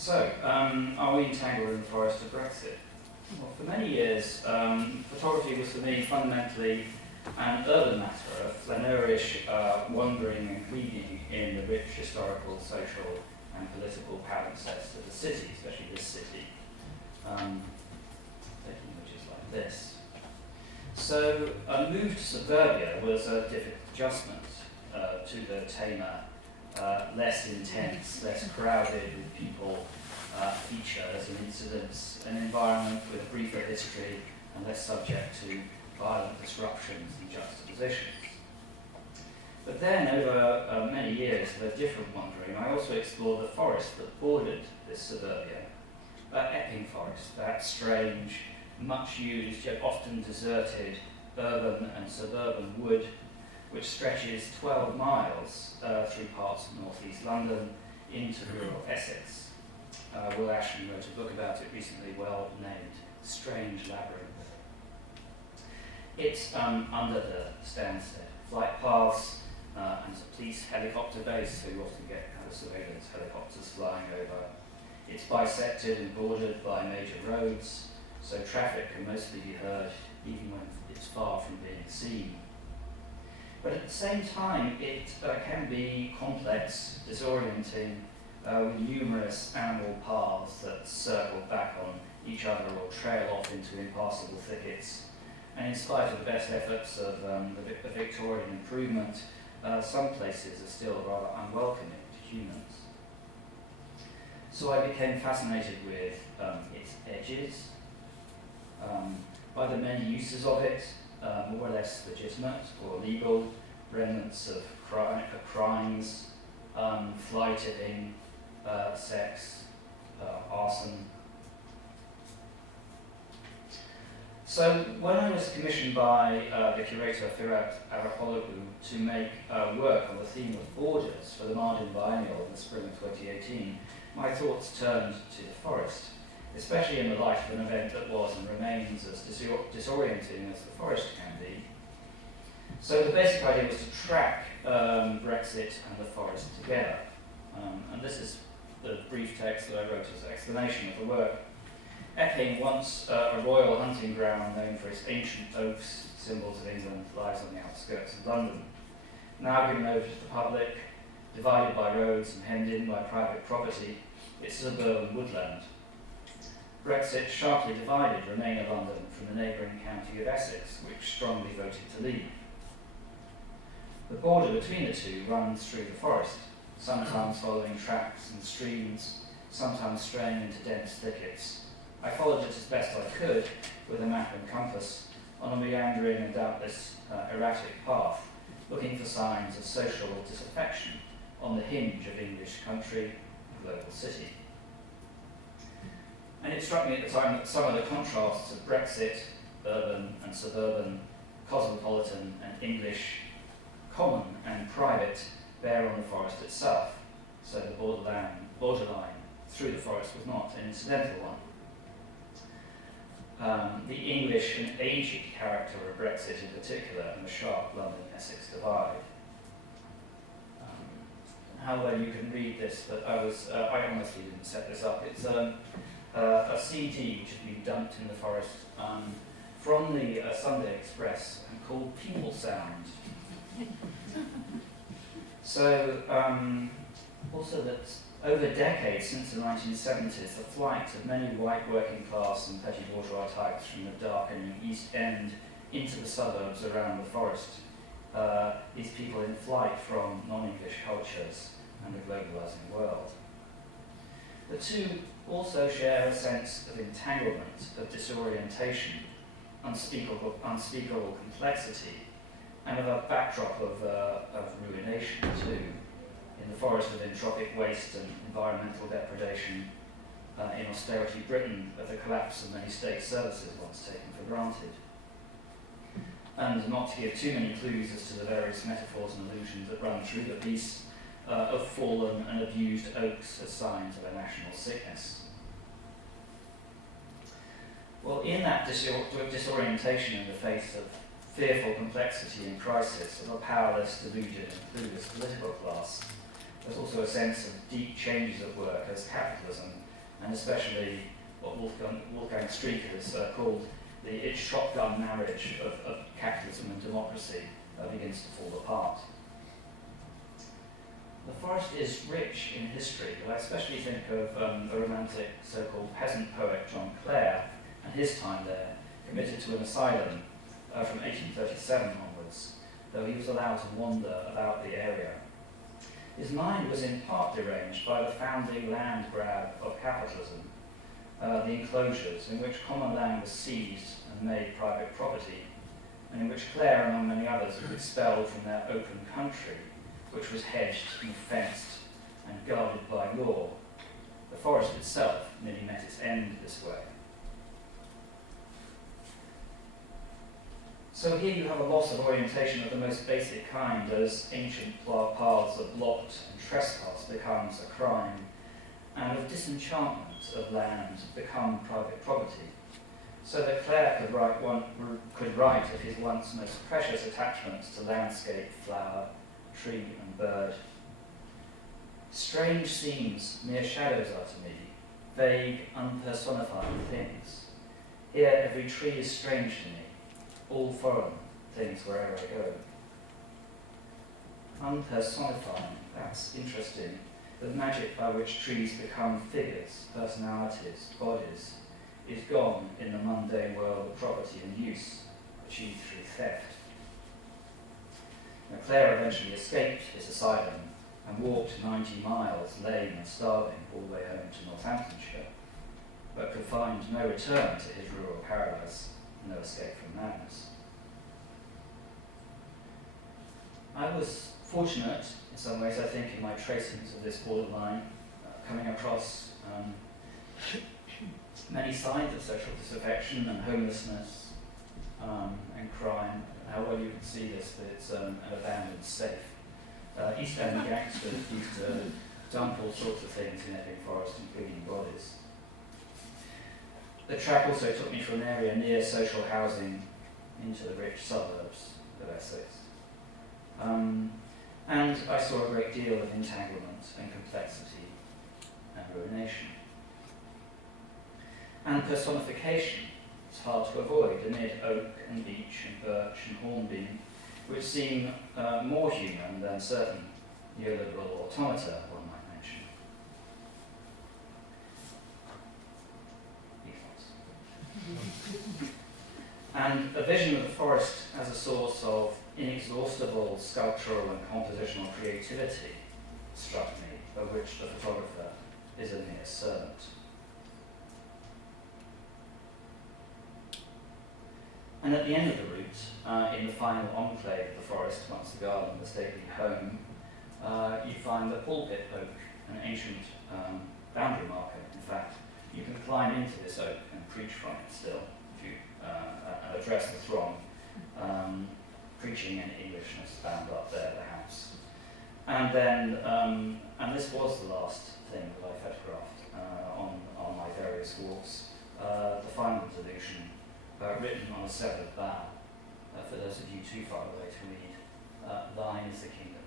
So, are we entangled in the forest of Brexit? Well, for many years, photography was for me fundamentally an urban matter, a flanneurish wandering and cleaving in the rich historical, social and political palimpsests of the city, especially this city, taking images like this. So a move to suburbia was a difficult adjustment to the tamer, less intense, less crowded with people, features and incidents, an environment with a briefer history and less subject to violent disruptions and juxtapositions. But then, over many years of a different wandering, I also explored the forest that bordered this suburbia. Epping Forest, that strange, much used yet often deserted urban and suburban wood, which stretches 12 miles through parts of northeast London into rural Essex. Will Ashton wrote a book about it recently, well named Strange Labyrinth. It's under the Stansted flight paths and a police helicopter base, so you often get kind of surveillance helicopters flying over. It's bisected and bordered by major roads, so traffic can mostly be heard even when it's far from being seen. But at the same time, it can be complex, disorienting, with numerous animal paths that circle back on each other or trail off into impassable thickets. And in spite of the best efforts of the Victorian improvement, some places are still rather unwelcoming to humans. So I became fascinated with its edges, by the many uses of it, more or less legitimate or legal, remnants of crimes, fly tipping, sex, arson. So when I was commissioned by the curator Firat Arapologlu to make work on the theme of borders for the Mardin Biennial in the spring of 2018, my thoughts turned to the forest, especially in the light of an event that was and remains as disorienting as the forest can be. So the basic idea was to track Brexit and the forest together. And this is the brief text that I wrote as an explanation of the work. Epping, once a royal hunting ground known for its ancient oaks, symbols of England, lies on the outskirts of London. Now given over to the public, divided by roads and hemmed in by private property, it's suburban woodland. Brexit sharply divided Remainer London from the neighbouring county of Essex, which strongly voted to leave. The border between the two runs through the forest, sometimes following tracks and streams, sometimes straying into dense thickets. I followed it as best I could with a map and compass on a meandering and doubtless erratic path, looking for signs of social disaffection on the hinge of English country and global city. And it struck me at the time that some of the contrasts of Brexit, urban and suburban, cosmopolitan and English, common and private, bear on the forest itself, so the borderline through the forest was not an incidental one. The English and aged character of Brexit in particular, and the sharp London-Essex divide. How well you can read this, but I honestly didn't set this up. It's a CD which has been dumped in the forest from the Sunday Express and called People Sound. So, also that over decades since the 1970s, the flight of many white working class and petty bourgeois types from the darkening East End into the suburbs around the forest, these people in flight from non-English cultures and the globalising world. The two also share a sense of entanglement, of disorientation, unspeakable complexity, and of a backdrop of ruination too, in the forest of entropic waste and environmental depredation, in austerity Britain, of the collapse of many state services once taken for granted. And not to give too many clues as to the various metaphors and allusions that run through the piece, of fallen and abused oaks as signs of a national sickness. Well, in that disorientation in the face of fearful complexity and crisis of a powerless, deluded and clueless political class, there's also a sense of deep changes at work as capitalism and especially what Wolfgang Streeck has called its shotgun marriage of capitalism and democracy begins to fall apart. The forest is rich in history, but I especially think of the romantic so-called peasant poet John Clare and his time there, committed to an asylum from 1837 onwards, though he was allowed to wander about the area. His mind was in part deranged by the founding land grab of capitalism, the enclosures in which common land was seized and made private property, and in which Clare, among many others, was expelled from their open country, which was hedged and fenced and guarded by law. The forest itself nearly met its end this way. So here you have a loss of orientation of the most basic kind, as ancient paths are blocked and trespass becomes a crime, and of disenchantment of land become private property. So that Clare could write of his once most precious attachments to landscape, flower, tree and bird. Strange scenes mere shadows are to me, vague, unpersonified things. Here every tree is strange to me, all foreign things wherever I go. Unpersonifying, that's interesting. The magic by which trees become figures, personalities, bodies, is gone in the mundane world of property and use, achieved through theft. Now, Clare eventually escaped his asylum and walked 90 miles, lame and starving, all the way home to Northamptonshire, but could find no return to his rural paradise, no escape from madness. I was fortunate, in some ways, I think, in my tracings of this borderline, coming across many signs of social disaffection and homelessness and crime. How well you can see this, but it's an abandoned safe. East End gangsters used to dump all sorts of things in Epping Forest, including bodies. The track also took me from an area near social housing into the rich suburbs of Essex. And I saw a great deal of entanglement and complexity and ruination. And personification is hard to avoid amid oak and beech and birch and hornbeam, which seem more human than certain neoliberal automata, one might mention. And a vision of the forest as a source of inexhaustible sculptural and compositional creativity struck me, of which the photographer is a mere servant. And at the end of the route, in the final enclave of the forest, once the garden was taken home, you find the pulpit oak, an ancient boundary marker. In fact, you can climb into this oak and preach from it still, if you address the throng, preaching in Englishness bound up there, perhaps. And then, and this was the last thing that I photographed on my various walks, the final delusion, written on a severed bough, for those of you too far away to read, thine is the kingdom.